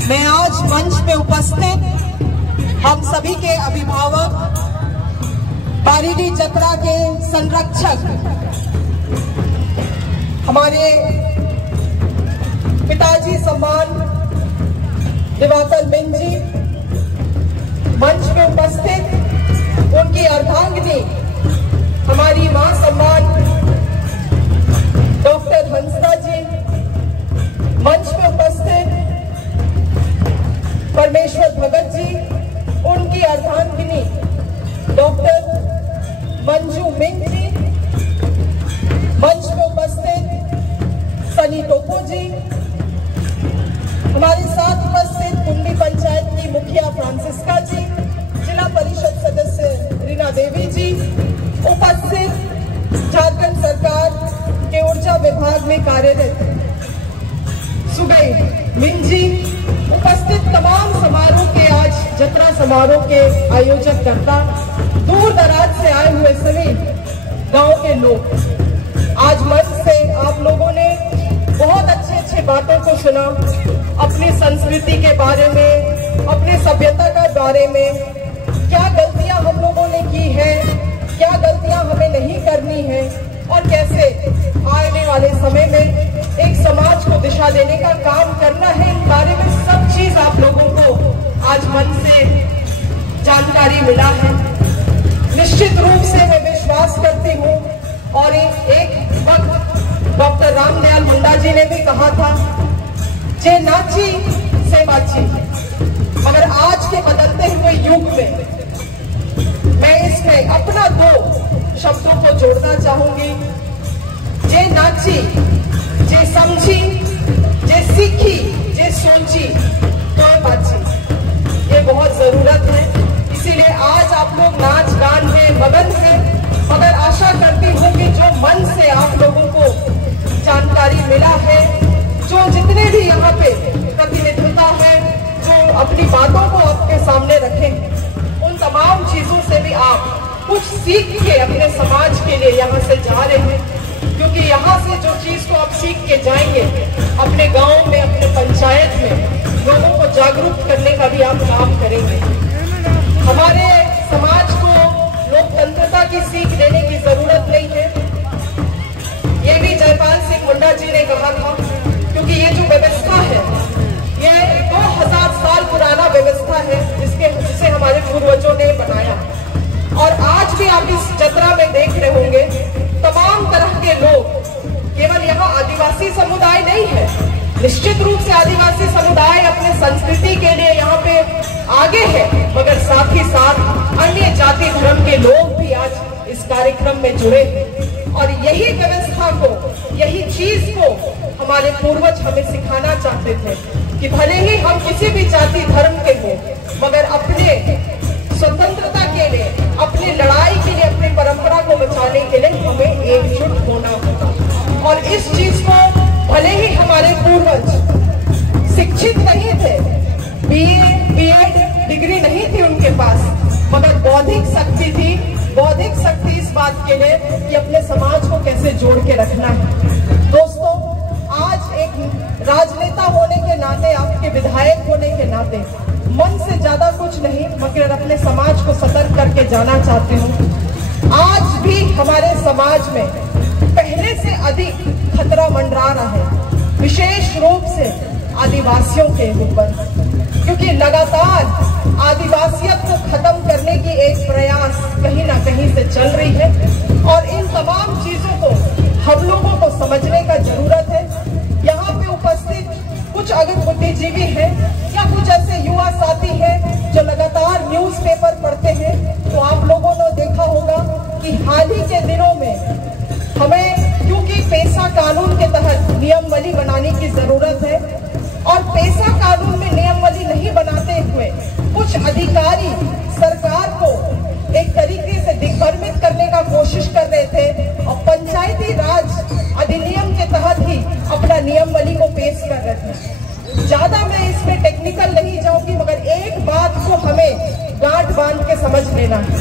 मैं आज मंच पे उपस्थित हम सभी के अभिभावक, बारीडी जतरा के संरक्षक, हमारे पिताजी सम्मान दिवाकर बिन जी, मंच पे उपस्थित उनकी अर्धांगिनी हमारी मां सम्मान डॉक्टर हंसदा जी, मंच पे उपस्थित परमेश्वर भगत जी, उनकी अर्धांगिनी डॉक्टर मंजू मिंग जी, मंच पे उपस्थित सनी टोपो जी, हमारे साथ उपस्थित कुंडी पंचायत की मुखिया फ्रांसिस्का जी, जिला परिषद सदस्य रीना देवी जी, उपस्थित झारखंड सरकार के ऊर्जा विभाग में कार्यरत सुबह मिंग जी, उपस्थित तमाम समारोह के आज जतरा समारोह के आयोजक करता, दूर दराज से आए हुए सभी गांव के लोग, आज मंच से आप लोगों ने बहुत अच्छे बातों को सुना, अपनी संस्कृति के बारे में, अपने सभ्यता के बारे में, क्या गलतियां हम लोगों ने की है, क्या गलतियां हमें नहीं करनी है और कैसे आने वाले समय में एक समाज को दिशा देने का काम करना है। इन बारे में सब चीज आप लोगों को आज मन से जानकारी मिला है। निश्चित रूप से मैं विश्वास करती हूँ और एक वक्त डॉक्टर रामदयाल मुंडा जी ने भी कहा था, जे नाची से बाची। मगर आज के बदलते हुए युग में मैं इसमें अपना 2 शब्दों को जोड़ना चाहूंगी, जे नाची, जे समझी, जे सीखी, जे सोची तो बाची। ये बहुत जरूरत है, इसीलिए आज आप लोग नाच गान में मगन हैं। मगर आशा करती हूँ कि जो मन से आप लोगों को जानकारी मिला है, जो जितने भी यहाँ पे प्रतिनिधिता है, जो अपनी बातों को आपके सामने रखें, उन तमाम चीजों से भी आप कुछ सीख के अपने समाज के लिए यहाँ से जा रहे हैं। क्योंकि यहाँ से जो चीज को आप सीख के जाएंगे, अपने गांव में, अपने पंचायत में लोगों को जागरूक करने का भी आप काम करेंगे। हमारे समाज को लोकतंत्रता की सीख देने की जरूरत नहीं है, ये भी जयपाल सिंह मुंडा जी ने कहा था। क्योंकि ये जो व्यवस्था है, ये 2000 साल पुराना व्यवस्था है, जिसे हमारे पूर्वजों ने बनाया। और आज भी आप इस जतरा में देख रहे होंगे, तमाम तरह के लोग, केवल यहाँ आदिवासी समुदाय नहीं है, निश्चित रूप से आदिवासी समुदाय अपने संस्कृति के लिए यहाँ पे आगे है, मगर साथ ही साथ अन्य जाति धर्म के लोग भी आज इस कार्यक्रम में जुड़े हैं। और यही व्यवस्था को, यही चीज को हमारे पूर्वज हमें सिखाना चाहते थे कि भले ही हम किसी भी जाति धर्म के हो, मगर अपने स्वतंत्रता के लिए, अपनी लड़ाई के लिए, अपनी परंपरा को बचाने के लिए हमें एकजुट होना होगा। और इस चीज को भले ही हमारे पूर्वज शिक्षित नहीं थे, BA, BEd डिग्री नहीं थी उनके पास, मगर बौद्धिक शक्ति थी। बौद्धिक शक्ति इस बात के लिए कि अपने समाज को कैसे जोड़ के रखना है। दोस्तों, आज एक राजनेता होने के नाते, आपके विधायक होने के नाते मन से ज्यादा कुछ नहीं, मगर अपने समाज को सतर्क करके जाना चाहती हूँ। आज भी हमारे समाज में पहले से अधिक खतरा मंडरा रहा है, विशेष रूप से आदिवासियों के ऊपर, क्योंकि लगातार आदिवासियत को खत्म करने की एक प्रयास कहीं ना कहीं से चल रही है। और इन तमाम चीजों को हम लोगों को समझने का जरूरत है। यहाँ पे उपस्थित कुछ अगर बुद्धिजीवी हैं या कुछ ऐसे युवा साथी हैं जो लगातार न्यूज़पेपर पढ़ते हैं, तो आप लोगों ने देखा होगा कि हाल ही के दिनों में हमें, क्योंकि पेशा कानून के तहत नियमावली बनाने की जरूरत है, और पेशा कानून में नियमावली नहीं बनाते हुए कुछ अधिकारी सरकार को एक तरीके से दिग्भ्रमित करने का कोशिश कर रहे थे और पंचायती राज अधिनियम के तहत ही अपना नियमावली को पेश कर रहे थे। ज्यादा मैं इसमें टेक्निकल नहीं जाऊंगी, मगर एक बात को हमें गांठ बांध के समझ लेना है,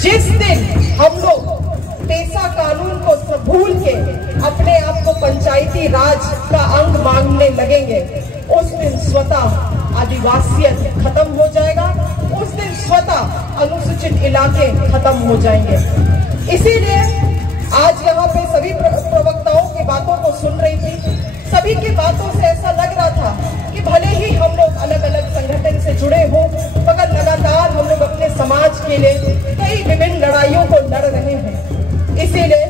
जिस दिन हम लोग पेशा कानून को भूल के अपने आप को पंचायती राज का अंग मांगने लगेंगे, उस दिन स्वतः आदिवासियत खत्म हो जाएगा, उस दिन स्वतः अनुसूचित इलाके खत्म हो जाएंगे। इसीलिए आज यहाँ पे सभी प्रवक्ताओं की बातों को सुन रही थी। सभी की बातों से ऐसा लग रहा था कि भले ही हम लोग अलग अलग संगठन से जुड़े हो, मगर लगातार हम लोग अपने समाज के लिए कई विभिन्न लड़ाइयों को लड़ रहे हैं। इसीलिए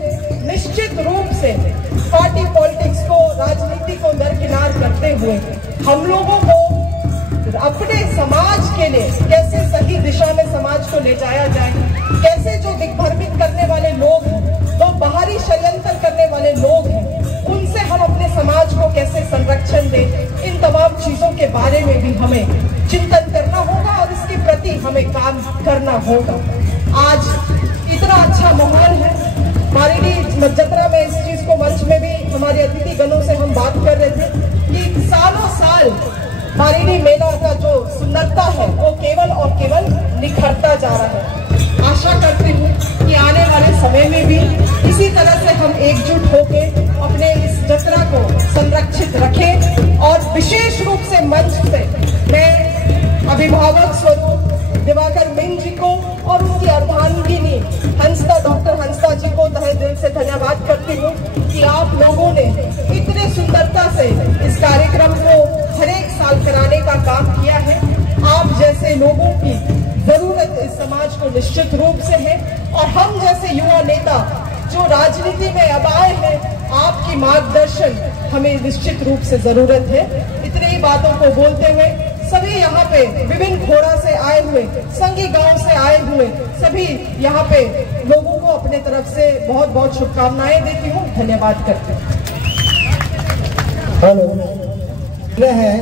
निश्चित रूप से पार्टी पॉलिटिक्स को, राजनीति को दरकिनार करते हुए हम लोगों को अपने समाज के लिए कैसे सही दिशा में समाज को ले जाया जाए, कैसे जो दिग्भ्रमित करने वाले लोग हैं, जो बाहरी षड्यंत्र करने वाले लोग हैं, उनसे हम अपने समाज को कैसे संरक्षण दें, इन तमाम चीजों के बारे में भी हमें चिंतन करना होगा और इसके प्रति हमें काम करना होगा। आज इतना अच्छा माहौल है बारीडी जतरा में, इस चीज को मंच में भी हमारे अतिथि गणों से हम बात कर रहे थे कि सालों साल बारीडी मेला का जो सुंदरता है वो केवल और केवल निखरता जा रहा है। आशा करती हूँ कि आने वाले समय में भी इसी तरह से हम एकजुट होकर अपने इस जतरा को संरक्षित रखें। और विशेष रूप से मंच से मैं अभिभावक स्वरूप दिवाकर मिंग जी को और उनकी अर्धांगिनी हंसता, डॉक्टर हंसता जी को तहे दिल से धन्यवाद करती हूँ कि आप लोगों ने इतने सुंदरता से इस कार्यक्रम को हर एक साल कराने का काम किया है। आप जैसे लोगों की जरूरत इस समाज को निश्चित रूप से है और हम जैसे युवा नेता जो राजनीति में अब आए हैं, आपकी मार्गदर्शन हमें निश्चित रूप से जरूरत है। इतनी ही बातों को बोलते हुए सभी यहाँ पे विभिन्न खोड़ा से आए हुए, संगी गांव से आए हुए सभी यहाँ पे लोगों को अपने तरफ से बहुत बहुत शुभकामनाएं देती हूँ। धन्यवाद करती हूँ। हेलो है